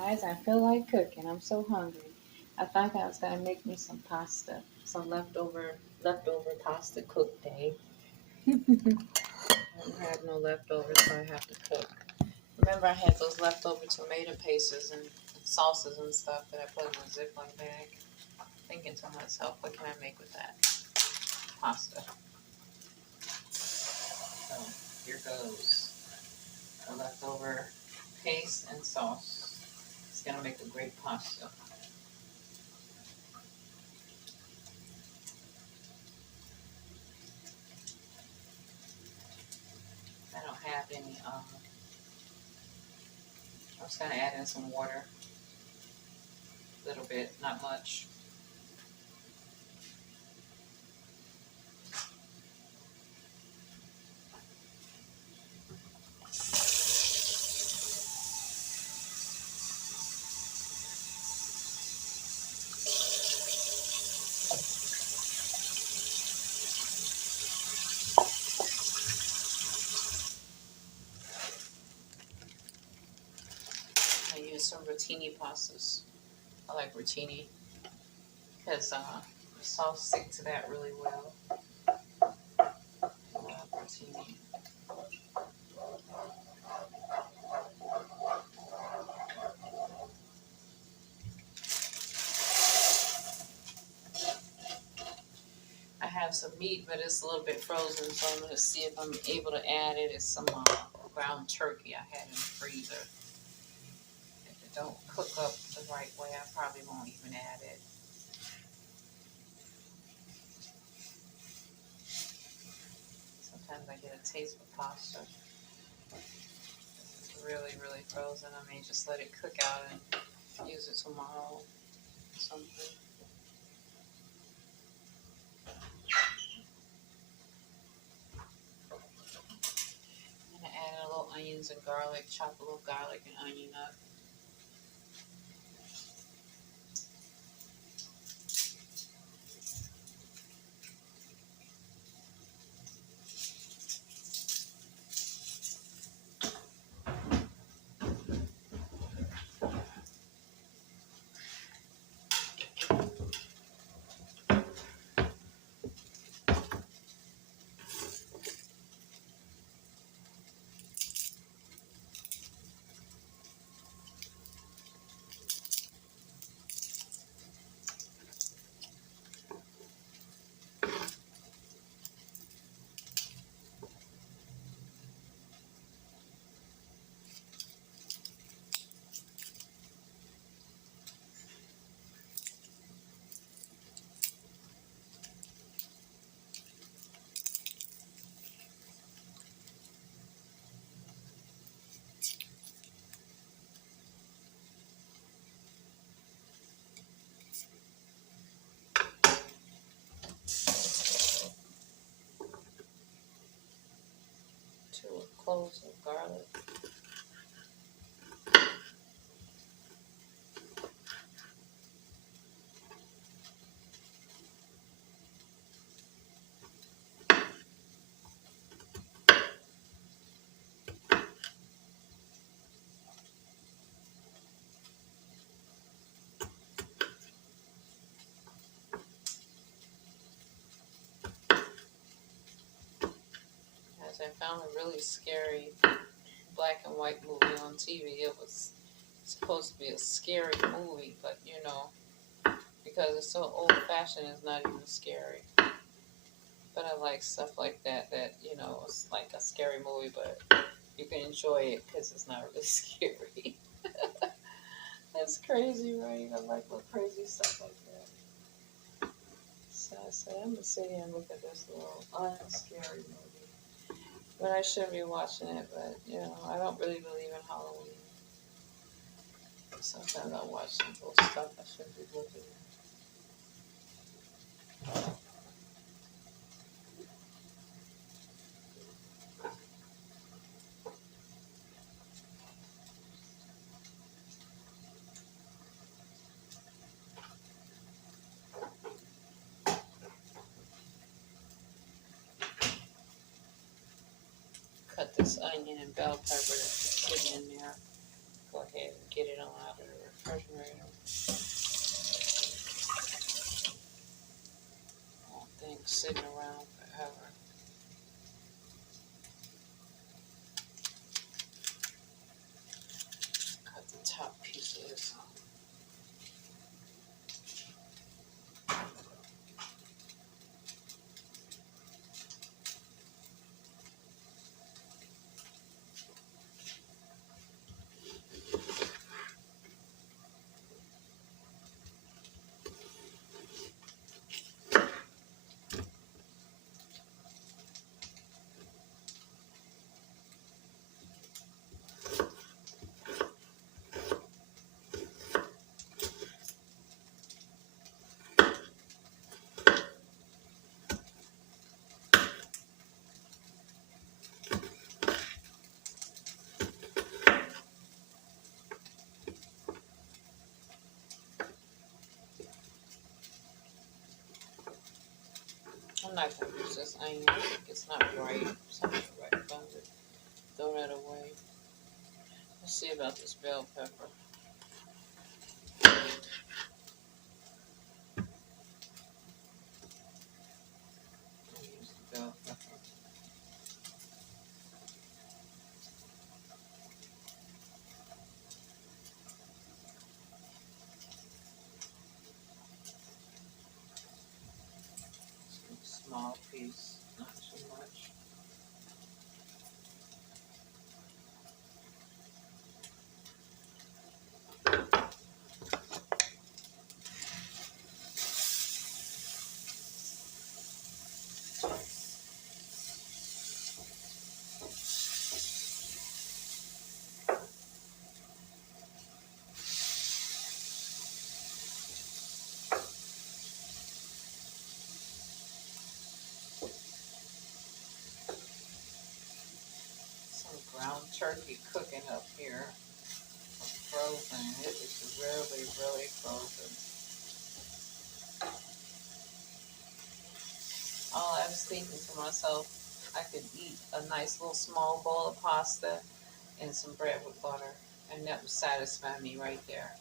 Guys, I feel like cooking. I'm so hungry. I thought I was gonna make me some pasta, some leftover pasta cook day. I don't have no leftovers, so I have to cook. Remember, I had those leftover tomato pastes and sauces and stuff that I put in a Ziploc bag. Thinking to myself, what can I make with that? Pasta. So here goes the leftover paste and sauce. It's gonna make a great pasta. I don't have any. I'm just gonna add in some water, a little bit, not much. I use some rotini pastas. I like rotini because the sauce sticks to that really well. I love rotini. I have some meat, but it's a little bit frozen, so I'm going to see if I'm able to add it. It's some ground turkey I had in the freezer. If it don't cook up the right way, I probably won't even add it. Sometimes I get a taste of pasta. It's really, really frozen. I may just let it cook out and use it tomorrow or something. I'm going to add a little onions and garlic, chop a little garlic and onion up. Two cloves of garlic. As I found a really scary black and white movie on TV. It was supposed to be a scary movie, but you know, because it's so old fashioned, it's not even scary. But I like stuff like that, you know, it's like a scary movie, but you can enjoy it because it's not really scary. That's crazy, right? I like little crazy stuff like that. So I said, I'm going to sit here and look at this little unscary movie. But I should be watching it, but, you know, I don't really believe in Halloween. Sometimes I watch some little stuff I shouldn't be looking at. Cut this onion and bell pepper that's sitting in there. Go ahead and get it on out of the refrigerator. Things sitting around forever. Cut the top piece of this off. I'm not going to use this onion. I think it's not right. Something right about it. Throw that away. Let's see about this bell pepper. I'll use the bell pepper. Small piece, not too much. Some ground turkey cooking up here. Frozen. It is really, really frozen. All I was thinking to myself, I could eat a nice little small bowl of pasta and some bread with butter, and that would satisfy me right there.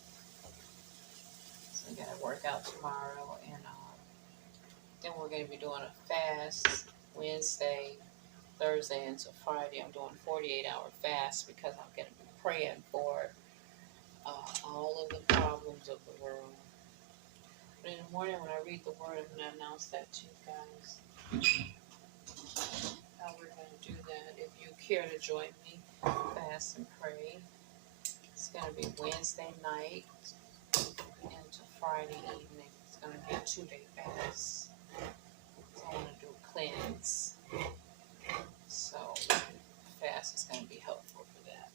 So I gotta work out tomorrow, and then we're gonna be doing a fast Wednesday, Thursday into Friday. I'm doing 48-hour fast because I'm gonna be praying for all of the problems of the world. But in the morning when I read the word, I'm gonna announce that to you guys. How we're gonna do that. If you care to join me, fast and pray. It's gonna be Wednesday night into Friday evening. It's gonna be a 2-day fast. So I'm gonna do a cleanse. So fast is gonna be helpful for that.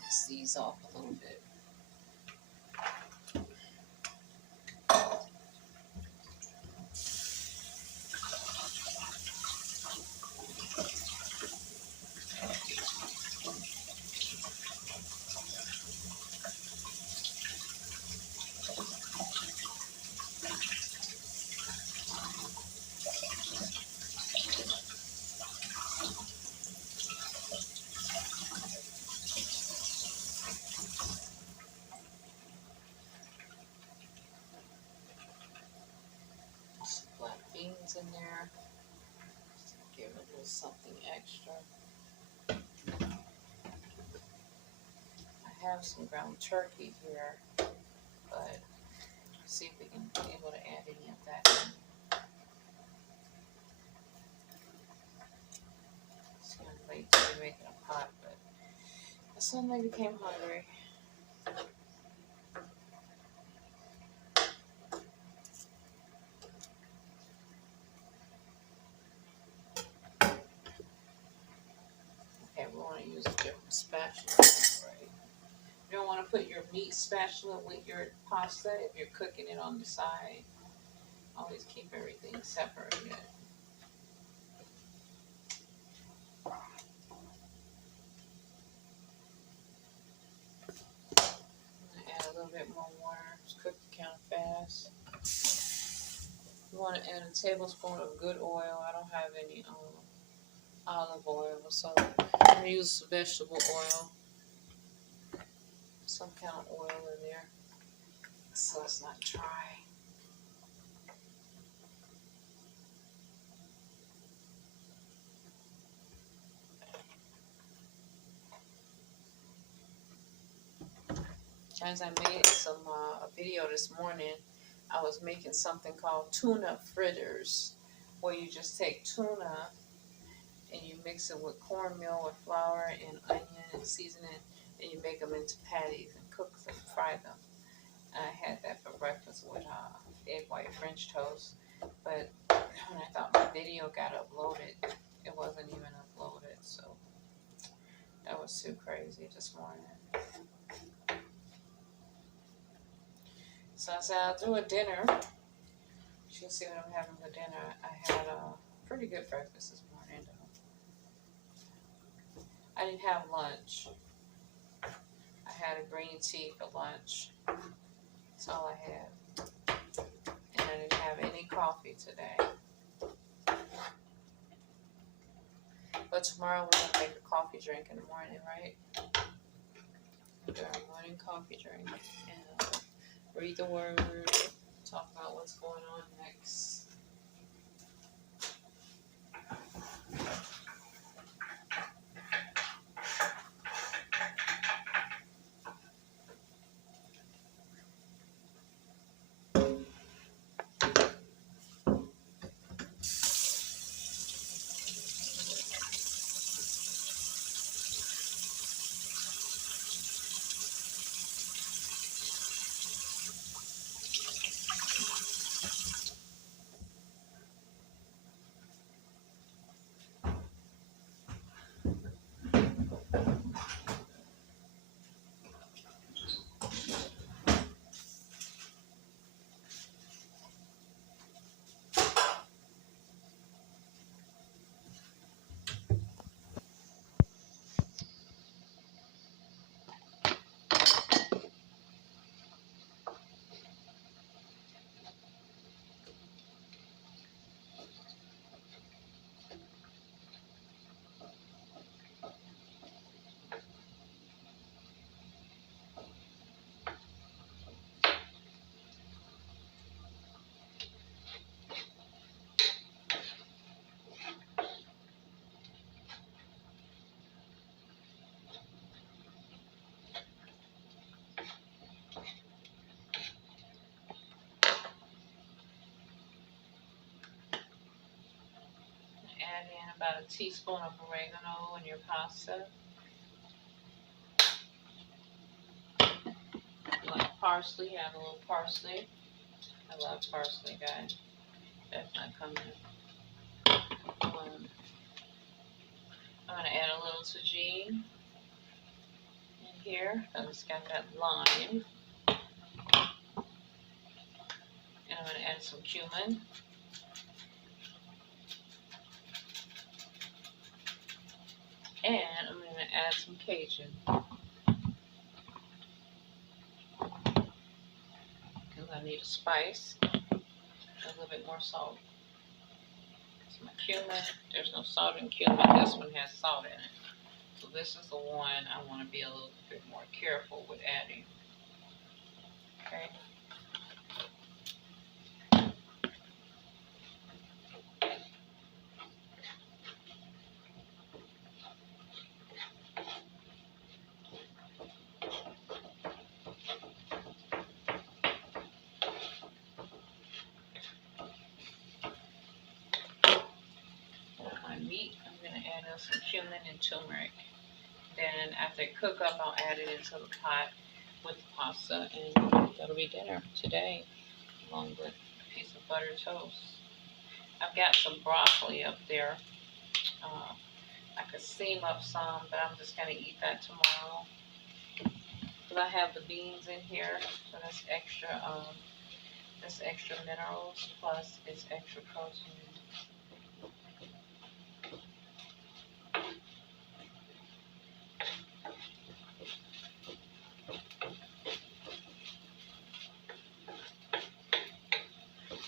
Let's these off a little bit. Some black beans in there. Just give it a little something extra. I have some ground turkey here, but see if we can be able to add any of that in. It's kind of late to be making a pot, but I suddenly became hungry. Okay, we want to use a different spatula, right? You don't want to put your meat spatula with your pasta if you're cooking it on the side. Always keep everything separated. I'm gonna add a little bit more water. It's cooked kind of fast. You want to add a tablespoon of good oil. I don't have any olive oil, so I'm going to use vegetable oil. Some kind of oil in there so it's not dry. As I made a video this morning, I was making something called tuna fritters, where you just take tuna and you mix it with cornmeal with flour and onion and seasoning, and you make them into patties and cook them, fry them. And I had that for breakfast with egg white French toast. But when I thought my video got uploaded, it wasn't even uploaded, so that was too crazy this morning. So I said I'll do a dinner. She'll see what I'm having for dinner. I had a pretty good breakfast this morning, though. I didn't have lunch. I had a green tea for lunch. That's all I had. And I didn't have any coffee today. But tomorrow we're going to make a coffee drink in the morning, right? We'll do our morning coffee drink. And read the word. Talk about what's going on next. Add in about a teaspoon of oregano in your pasta. Like parsley, add a little parsley. I love parsley, guys. That's not coming. I'm going to add a little tagine in here. It's got that lime. And I'm going to add some cumin. And I'm going to add some Cajun. Because I need a spice. A little bit more salt. Some cumin. There's no salt in cumin. This one has salt in it. So this is the one I want to be a little bit more careful with adding. Okay. Meat, I'm going to add in some cumin and turmeric. Then after they cook up, I'll add it into the pot with the pasta, and that'll be dinner today, along with a piece of buttered toast. I've got some broccoli up there. I could steam up some, but I'm just going to eat that tomorrow. Because I have the beans in here, so that's extra minerals, plus it's extra protein.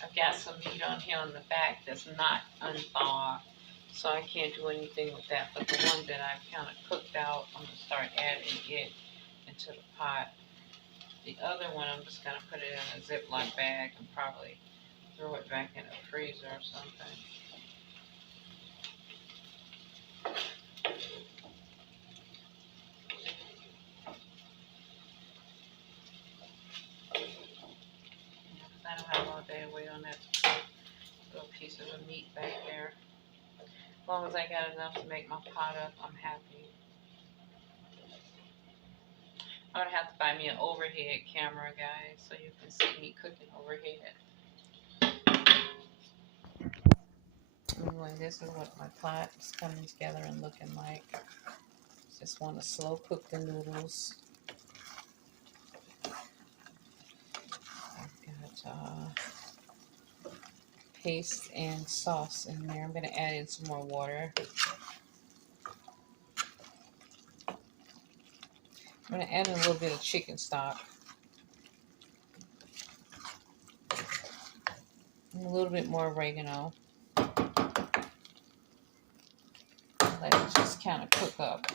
I've got some meat on here on the back that's not unthawed, so I can't do anything with that. But the one that I've kind of cooked out, I'm going to start adding it into the pot. The other one, I'm just going to put it in a Ziploc bag and probably throw it back in the freezer or something. I don't have all day to wait on that little pieces of meat back there. As long as I got enough to make my pot up, I'm happy. I'm gonna have to buy me an overhead camera, guys, so you can see me cooking overhead. Anyway, this is what my pot is coming together and looking like. Just want to slow cook the noodles. I've got paste and sauce in there. I'm going to add in some more water. I'm going to add in a little bit of chicken stock. And a little bit more oregano. Let it just kind of cook up.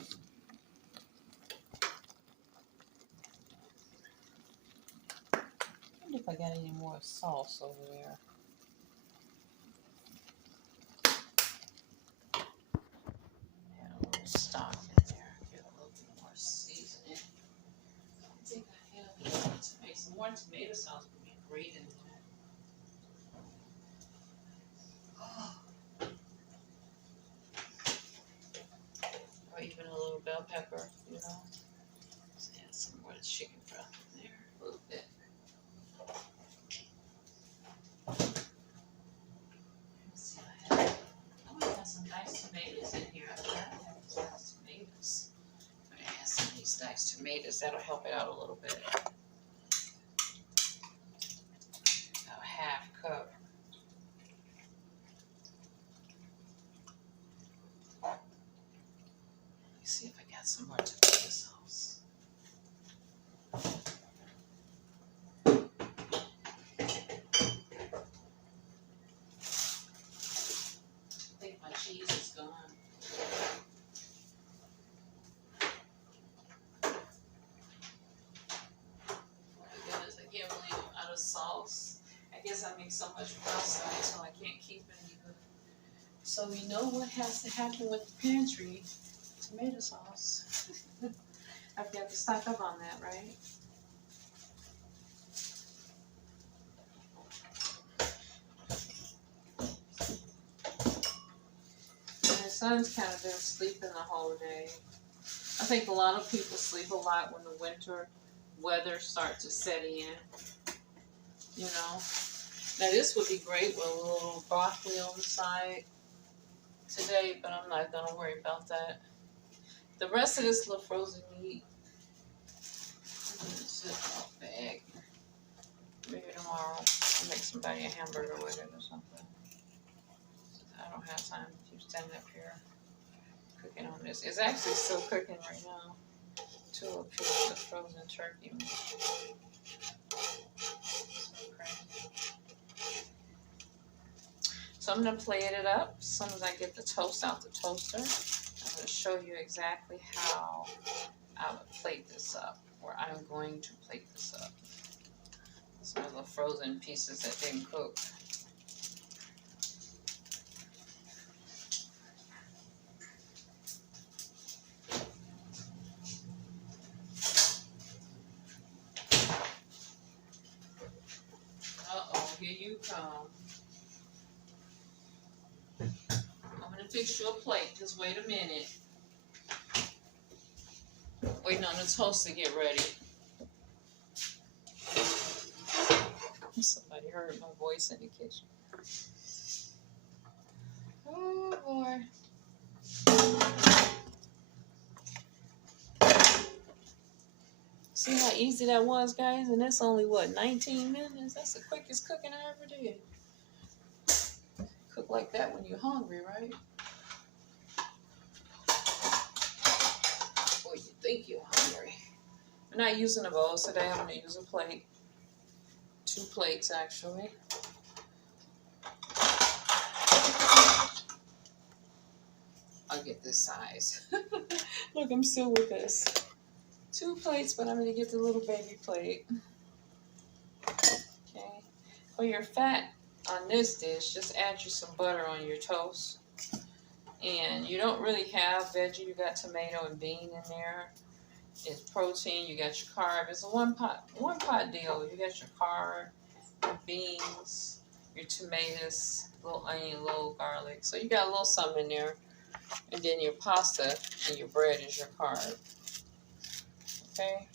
I wonder if I got any more sauce over there. Add a little stock in there. Get a little bit more seasoning. I think I have some more tomato sauce would be great in there. Or even a little bell pepper, you know. Let's add some more chicken broth in there, a little bit. Let's see what I have. Oh, I got some diced tomatoes in here. I forgot to have these diced tomatoes. I'm gonna add some of these diced tomatoes. That'll help it out a little bit. About a half cup. Let's see if I got some more tomato sauce. I think my cheese is gone. Oh my goodness, I can't believe I'm out of sauce. I guess I make so much pasta, so I can't keep any good. So we know what has to happen with the pantry. Tomato sauce. I've got to stock up on that, right? My son's kind of been sleeping the whole day. I think a lot of people sleep a lot when the winter weather starts to set in. You know. Now this would be great with a little broccoli on the side today, but I'm not gonna worry about that. The rest of this little frozen meat, I'm gonna sit in a bag. Maybe tomorrow I'll make somebody a hamburger with it or something. I don't have time to keep standing up here cooking on this. It's actually still cooking right now. 2 little pieces of frozen turkey meat. So I'm going to plate it up as soon as I get the toast out the toaster. I'm going to show you exactly how I would plate this up, or I'm going to plate this up. Some of the frozen pieces that didn't cook. Uh-oh, here you come. I'm going to fix you a plate. Just wait a minute. Waiting on the toast to get ready. Somebody heard my voice in the kitchen. Oh boy. See how easy that was, guys? And that's only what, 19 minutes? That's the quickest cooking I ever did. Cook like that when you're hungry, right? Or you think you're hungry. I'm not using a bowl today. I'm going to use a plate. 2 plates, actually. I'll get this size. Look, I'm still with this. 2 plates, but I'm going to get the little baby plate. Okay. For your fat on this dish, just add you some butter on your toast. And you don't really have veggie. You got tomato and bean in there. It's protein. You got your carb. It's a one pot deal. You got your carb, your beans, your tomatoes, little onion, little garlic. So you got a little something in there. And then your pasta and your bread is your carb. Okay?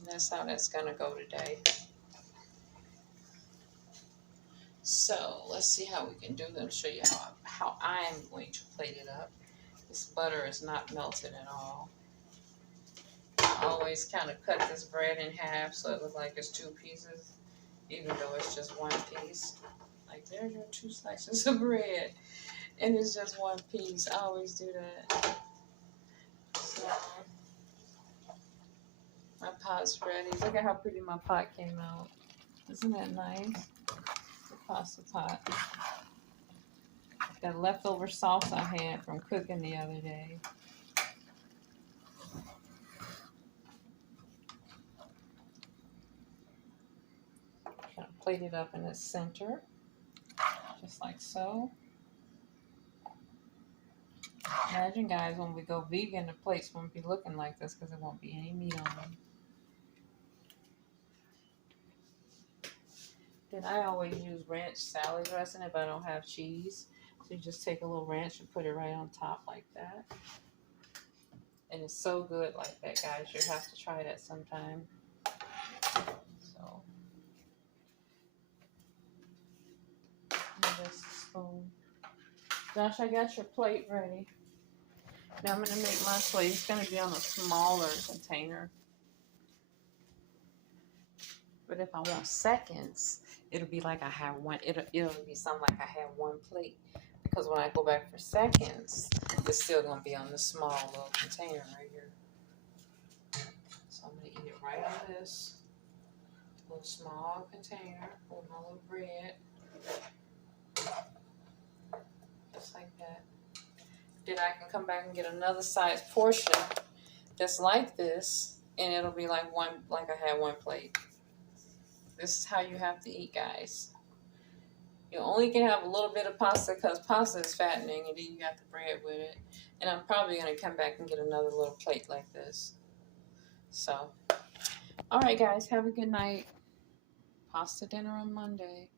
And that's how that's going to go today. So let's see how we can do them. Show you how I am going to plate it up. This butter is not melted at all. I always kind of cut this bread in half so it looks like it's 2 pieces, even though it's just 1 piece. Like, there's your 2 slices of bread, and it's just 1 piece. I always do that. So, my pot's ready. Look at how pretty my pot came out. Isn't that nice? The pasta pot. That leftover sauce I had from cooking the other day. Kind of plate it up in the center, just like so. Imagine, guys, when we go vegan, the plates won't be looking like this because there won't be any meat on them. Then I always use ranch salad dressing if I don't have cheese. So you just take a little ranch and put it right on top like that. And it's so good like that, guys. You have to try that sometime. So, this spoon. Josh, I got your plate ready. Now I'm going to make my plate. It's going to be on a smaller container. But if I want seconds, it'll be like I have one. It'll be something like I have 1 plate. Because when I go back for seconds, it's still going to be on the small little container right here. So I'm going to eat it right on this little small container with my little bread. Just like that. Then I can come back and get another size portion that's like this. And it'll be like I had 1 plate. This is how you have to eat, guys. You only can have a little bit of pasta because pasta is fattening, and then you got the bread with it. And I'm probably going to come back and get another little plate like this. So, all right, guys, have a good night. Pasta dinner on Monday.